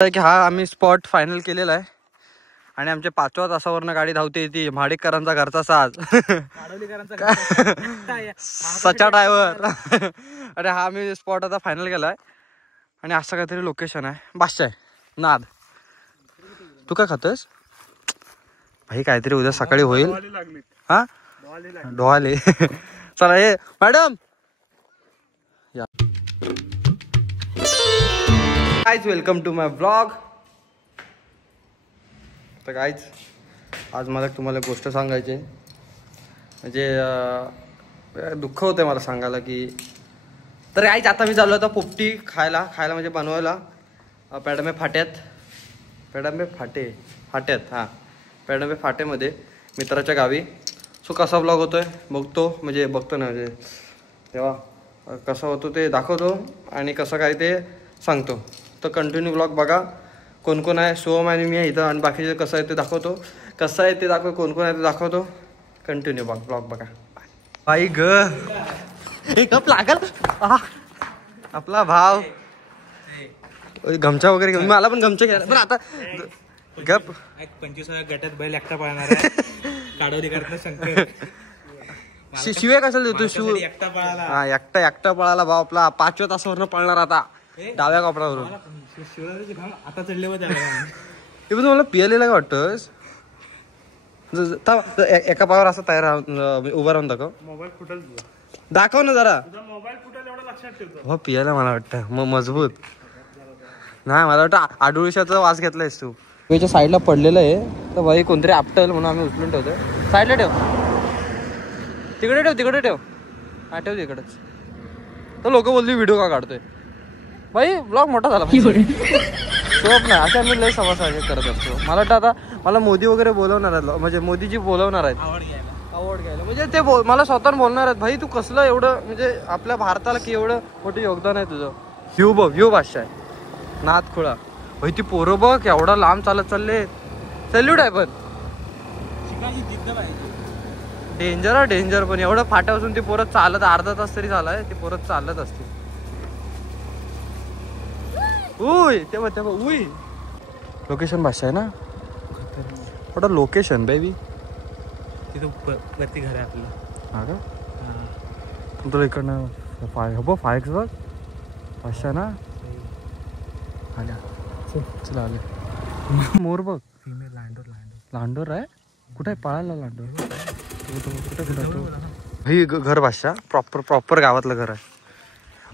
की हा आम्ही स्पॉट फायनल केलेला आहे आणि आमच्या 5व्या तासावरनं गाडी धावते ती महाडिककरांचा घरचा साज सचा ड्रायव्हर. अरे हा आम्ही स्पॉट आता फायनल केलाय आणि असं काहीतरी लोकेशन आहे. बादशाह आहे नाद. तू काय खातोस भाई? काहीतरी उद्या सकाळी होईल. हा डोहाले. चला हे मॅडम या. Guys welcome to my blog. तर गाइज आज मला तुम्हाला गोष्ट सांगायची आहे. म्हणजे दुःख होतं मला सांगायला की तर गाइज आता मी चाललो होतो पोपटी खायला म्हणजे बनवायला पेडंबे फाट्यात हां पेडंबे फाट्यामध्ये मित्राच्या गावी. सो कसा ब्लॉग होतोय बघतो ना म्हणजे तेव्हा कसा होतो ते दाखवतो आणि कसं काय ते सांगतो. तर कंटिन्यू ब्लॉग बघा. कोण कोण आहे सोहम आणि मी आहे इथं आणि बाकीचे कसं आहे ते दाखवतो. कसं आहे ते दाखव कोण कोण आहे ते दाखवतो. कंटिन्यू ब्लॉग बघा. बाई ग गप लागल आपला भाव गमचा वगैरे घेऊन मला पण गमचा घ्या. पण आता गप 25 गटात बैल एकटा पळणार आहे. काढवली करता शंकर शिवे कशाला देतो शिव एकटा पळाला. हा एकटा पळाला भाव आपला 5व्या तासावरनं पळणार आता डाव्या कपड्यावरून. आता चढले हे पण मला पियालेला का वाटतोस? एका पायावर असं तयार उभं राहून दाखव. मोबाईल फुटल दाखव ना जरा. मोबाईल फुटल एवढं लक्षात ठेवतो. हो पियाला मला वाटतं मग मजबूत नाही. मला वाटतं आडुळशाचा वास घेतलायस तू. त्याच्या साईडला पडलेलं आहे तर भाई कोणतरी आपटल म्हणून आम्ही उचलून ठेवतोय. साईडला ठेव. तिकडे ठेव. हा ठेव तिकडेच. तर लोक बोलली व्हिडिओ का काढतोय भाई? ब्लॉग मोठा झाला शोप नाही. अशा मी लय समस्या करत असतो. मला वाटतं आता मला मोदी वगैरे बोलवणार आहेत म्हणजे मोदीजी बोलवणार आहेत अवॉर्ड घ्यायला. म्हणजे ते मला स्वतः बोलणार आहेत भाई तू कसलं एवढं म्हणजे आपल्या भारताला की एवढं मोठं योगदान आहे तुझं. व्ह्यू भाषा आहे नाथ खुळा भाई. ती पोरं बघ एवढा लांब चालत चालले. सॅल्यूट आहे पण डेंजर पण एवढं फाट्यापासून ती पोरं चालत अर्धा तास तरी झालाय ती पोरं चालत असते. उय ते उय लोकेशन भाषा आहे ना. थोडं लोकेशन बेबी तिथं वरती घर आहे आपलं. हा का तुला इकडनं फायक्स बघ भाषा ना. आल्या चला आले. मोर बघ फिमेल लांडोर आहे. कुठे आहे पळायला लांडोर? कुठे भाई घर भाषा प्रॉपर गावातलं घर आहे.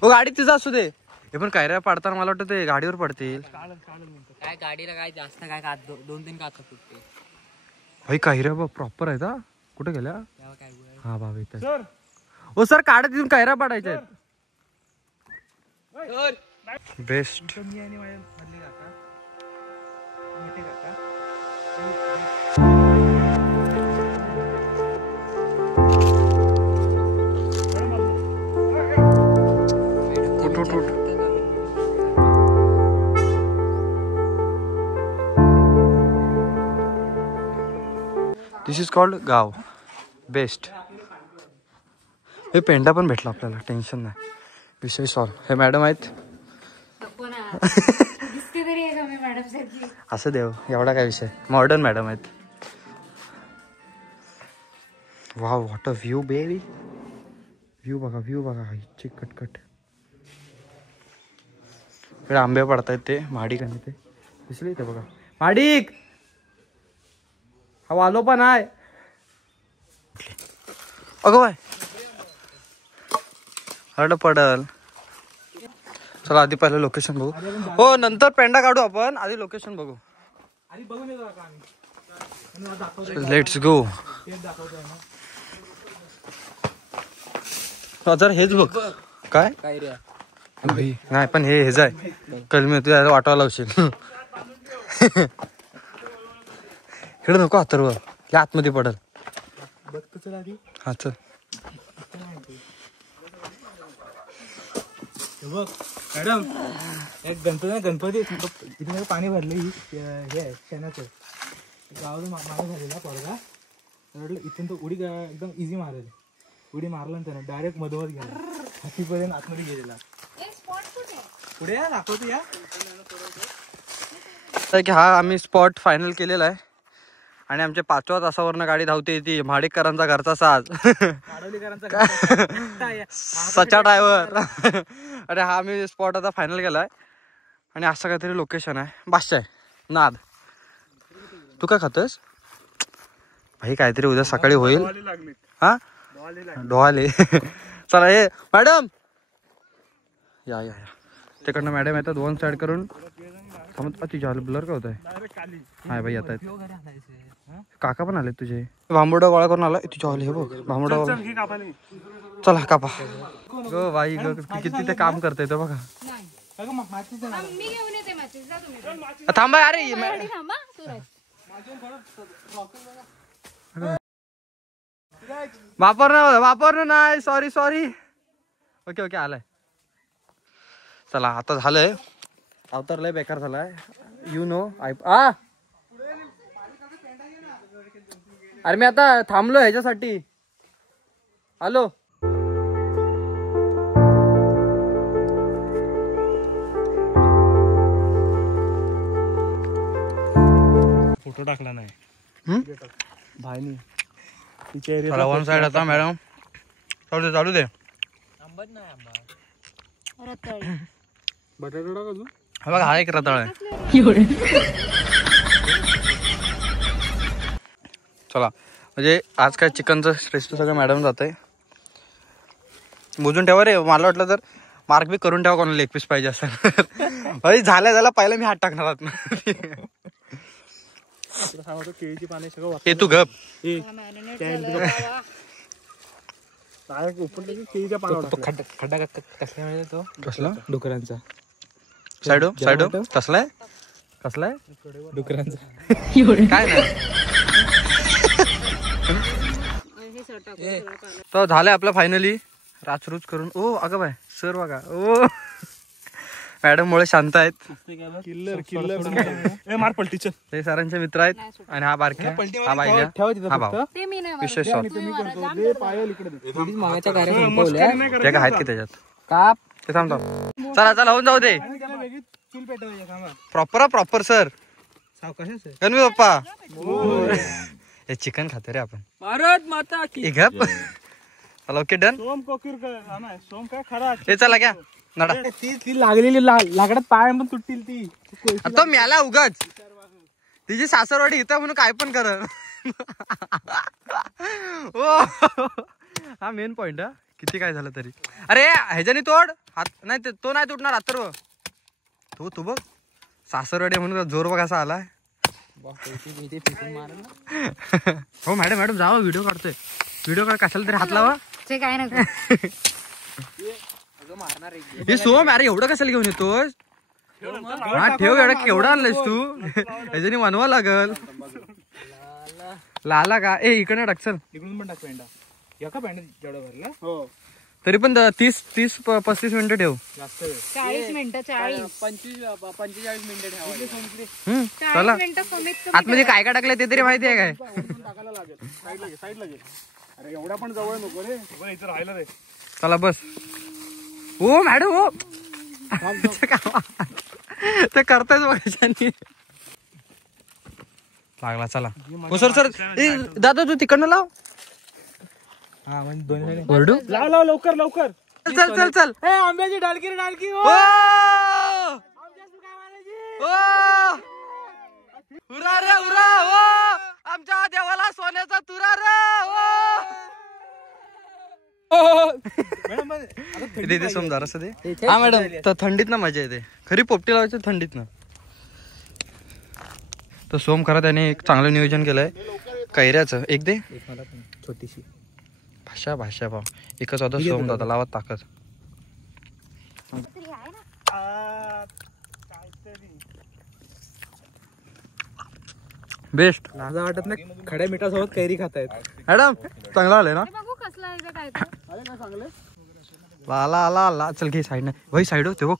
हो गाडी तिचं असू दे. हे पण कायऱ्या पाडताना मला वाटतं ते गाडीवर पडतील. काय गाडीला काय जास्त काय 2-3 काचा फुटते भाई. कायऱ्या बघ प्रॉपर आहेत. हा कुठे गेल्या? हा बाबा इथं. ओ सर काढत तिथून कायऱ्या पाडायच्या बेस्ट. दिस इज कॉल्ड गाव बेस्ट. हे पेंडा पण भेटला आपल्याला टेन्शन नाही. विषय सॉल्व. हे मॅडम आहेत असं देव एवढा काय विषय. मॉडर्न मॅडम आहेत. Wow what a view baby. View बघा कटकट. इकडे आंबे पडतायत ते माडिक आणि ते दिसले ते बघा. माडिक हा वालो पण आहे. अगं बाय हरड पडल. चला आधी पहिलं लोकेशन बघू. हो नंतर पेंडा काढू आपण. आधी लोकेशन बघू. Let's go. जर हेच बघ काय नाही पण हेच आहे कलमी तू वाटावं लावशील. इकडे नको अथर्व या आतमध्ये पडल. हा चल. बघ मॅडम एक गणपती तिथे पाणी भरले. हे शेणाचं गावाला मागे झालेला पोरगा. इथून तो उडी एकदम इझी मारेल. उडी मारला त्याने डायरेक्ट मधोमध गेला. हातीपर्यंत आतमध्ये गेलेला. पुढे दाखवतो या की हा आम्ही स्पॉट फायनल केलेला आहे आणि आमच्या 5व्या तासावरनं गाडी धावते ती म्हाडेकरांचा घरचा साज सचा ड्रायव्हर. अरे हा आम्ही स्पॉट आता फायनल केलाय आणि असं काहीतरी लोकेशन आहे. बादशाह आहे नाद. तू काय खातोस भाई? काहीतरी उद्या सकाळी होईल. हा डोहाले. चला हे मॅडम या या या तिकडनं मॅडम येतात वन साईड करून थांबत. तुझ्या ब्लर का होत आहे? हाय भाई येत आहेत. काका पण आले तुझे. भांबोडा गोळा करून आला तुझ्या हॉल. हे बघ भांबोडा. चला कापा गो बाई ग किती ते काम करते तो बघा. थांबा अरे वापरणं नाही. सॉरी. ओके आलाय. चला आता झालंय. अवतारलंय बेकार झालाय. यू नो अरे मी आता थांबलो ह्याच्यासाठी. आलो. फोटो टाकला नाही भाईनी. वन साइड आता मॅडम. चालू दे. बटाटा टाक अजून. बघा हा एक रताळ आहे. चला म्हणजे आज काय चिकनचं श्रेष्ठ सगळं मॅडम जात आहे. मोजून ठेवा रे. मला वाटलं तर मार्क बी करून ठेवा कोणाला लेग पीस पाहिजे असेल. भाई झाल्या पहिला मी हात टाकणार आहात ना. केळीची पाने सगळं हे तू गप. केळीच्या पानावर खड्डा कसला मिळेल तो? कसला? डुकरांचा. साईडो कसलाय डुकरांचा. काय नाही. तर झालंय आपलं फायनली. राचरूच करून. ओ अगं बाय सर बघा. ओ मॅडम मुळे शांत आहेत. किल्लर मार पलटीच. ते सरांचे मित्र आहेत आणि हा बारक्या हा बाईला हा भाऊ. विशेष ते काय आहेत की त्याच्यात काप. ते थांबतो. चला होऊन जाऊ दे. प्रॉपर सर गणवी पप्पा. हे चिकन खाते रे आपण. भारत माता की. चला ओके डन. सोम काय खरा. हे चला घ्या नडा. ती लागलेली लाकडात पाय पण तुटतील ती. तो म्याला उगाच तिची सासरवाडी इथं म्हणून काय पण कर. हा मेन पॉइंट. हा किती काय झालं तरी. अरे ह्याच्यानी तोड हात नाही. तो नाही तुटणार अथर्व. तू बघ सासरवाडी म्हणून जोर बघ असा आलाय. हो मॅडम जावा व्हिडिओ काढतोय. व्हिडिओ काढ कशाला तरी हात लावा. ते काय नाही. हे सोम अरे एवढं कशाला घेऊन येतोस? हा ठेव. एवढा केवढा आणलायस तू? ह्याच्यानी मानवा लागल. लाला का? ए इकडे टाक. चल इकडून पण टाक पेंडा. एका पेंडा जेवढा भरला. हो तरी पण 30-35 मिनिटं ठेव. 40 मिनिटं 45 मिनिटं ठेवायची. चला आतमध्ये काय टाकलंय ते तरी माहिती आहे काय? टाकायला लागेल. साईडला घे. अरे एवढा पण जवळ नको रे. इथं राहिलं रे. चला बस. ओ मॅडम हो ते करतायच बघायच्या. लागला चला. हो सर दादा तू तिकडनं लाव. हा म्हणजे दोन्ही ओरडू लाव लवकर. चल. ए आंब्याची डालकी रे डालकी. उरा रे उरा. आमच्या देवाला सोन्याचा तुरा रे. तिथे समजा असं ते. हा मॅडम तर थंडीत ना मजा येते खरी. पोपटी लावायची थंडीत ना. तर सोम खरा त्याने एक चांगलं नियोजन केलंय कैऱ्याचं. एक दे छोटीशी भाषा भाव एकच होता सोम दादा लावत ताकद. बेस्ट. लाजा वाटत नाही. खड्या मिठासोबत कैरी खातायत. मॅडम चांगला आलंय ना. आला चल घे साईड नाही भाई. साईड होते बघ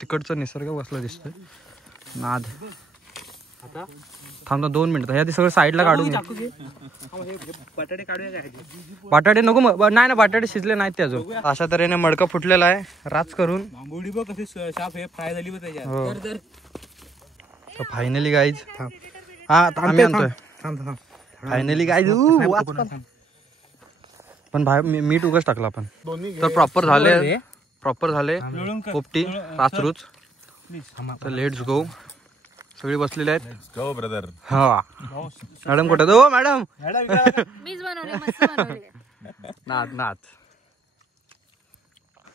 तिकडचं निसर्ग बसला दिसतोय. नाद थांबता 2 मिनिटं. ह्या सगळं साईडला काढून. बटाटे काढूया काय? बटाटे नको. नाही ना बटाटे शिजले नाहीत ते अजून. अशा तऱ्हेने मडकं फुटलेला आहे राच करून. बांबुडी बघ कशी शाप हे फ्राय झाली. तर फायनली गाईज हा आम्ही आणतोय फायनली गाईज पण बाहेर मीठ उगाच टाकला आपण तर प्रॉपर झाले पोपटी कासरूच तर लेट्स गो सगळे बसलेले आहेत गो ब्रदर. हा मॅडम कुठे हो मॅडम मीच बनवले मस्त बनवले नाच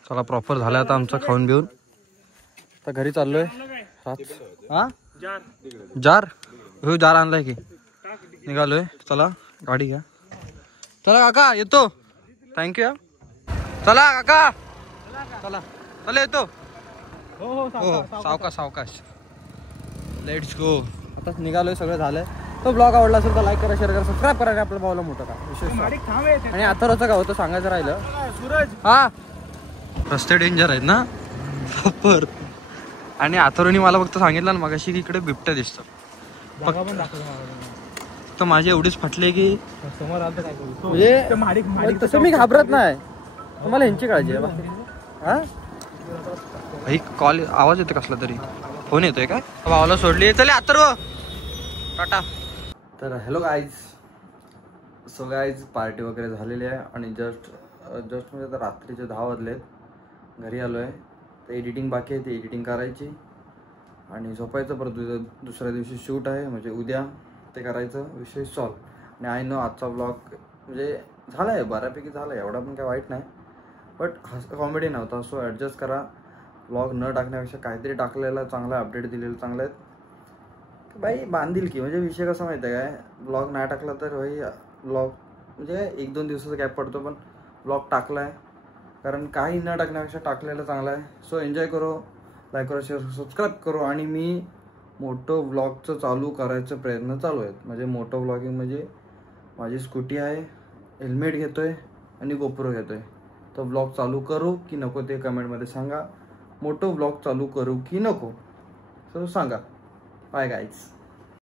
चला प्रॉपर झालं आता आमचं खाऊन बिऊन तर घरी चाललोय हा जार हो जार आणलाय की निघालोय चला गाडी घ्या चला काका येतो थँक्यू चला काका चला चला येतो हो सावकाश लेट्स गो आता निघालोय सगळं झालंय तो ब्लॉग आवडला असेल तर लाईक करा शेअर करा सबस्क्राईब करा आणि आपल्या भावाला मोठं का विशेष आणि अथर्वचं गाव होतं सांगायचं राहिलं सूरज हा रस्ते डेंजर आहेत ना प्रॉपर आणि अथर्वनी मला फक्त सांगितलं ना मगाशी की इकडे बिबट्या दिसतं फक्त माझी एवढीच फाटली की समोर आलं काय करू म्हणजे तसं मी घाबरत नाही तुम्हाला ह्यांची काळजी आहे हा भाई कॉल आवाज येतो कसला तरी फोन येतोय काय भावाला सोडली चले अथर्व टाटा तर hello guys so guys party वगैरे झालेली आहे आणि जस्ट म्हणजे आता रात्रीचे 10 वाजलेत घरी आलो आहे तर एडिटिंग बाकी आहे ती एडिटिंग करायची आणि झोपायचं परत दुसऱ्या दिवशी शूट आहे म्हणजे उद्या ते करायचं विषय सॉल्व आणि आय नो आजचा ब्लॉग म्हणजे झाला आहे बऱ्यापैकी झाला आहे एवढा पण काय वाईट नाही बट कॉमेडी नव्हता सो ॲडजस्ट करा ब्लॉग न टाकण्यापेक्षा काहीतरी टाकलेलं चांगलं अपडेट दिलेलं चांगलं आहेत बाई बांधील की म्हणजे विषय कसा माहिती आहे काय ब्लॉग नाही टाकला तर भाई ब्लॉग म्हणजे 1-2 दिवसाचा गॅप पडतो पण ब्लॉग टाकला आहे कारण काही न टाकण्यापेक्षा टाकलेलं चांगलं आहे सो एन्जॉय करो लाईक करो शेअर सबस्क्राईब करो आणि मी मोठं ब्लॉगचं चालू करायचा प्रयत्न चालू आहेत म्हणजे मोठं ब्लॉगिंग म्हणजे माझी स्कूटी आहे हेल्मेट घेतो आहे आणि गोप्रो घेतो आहे तो ब्लॉग चालू करू की नको ते कमेंटमध्ये सांगा मोठं ब्लॉग चालू करू की नको सो सांगा बाय गाईज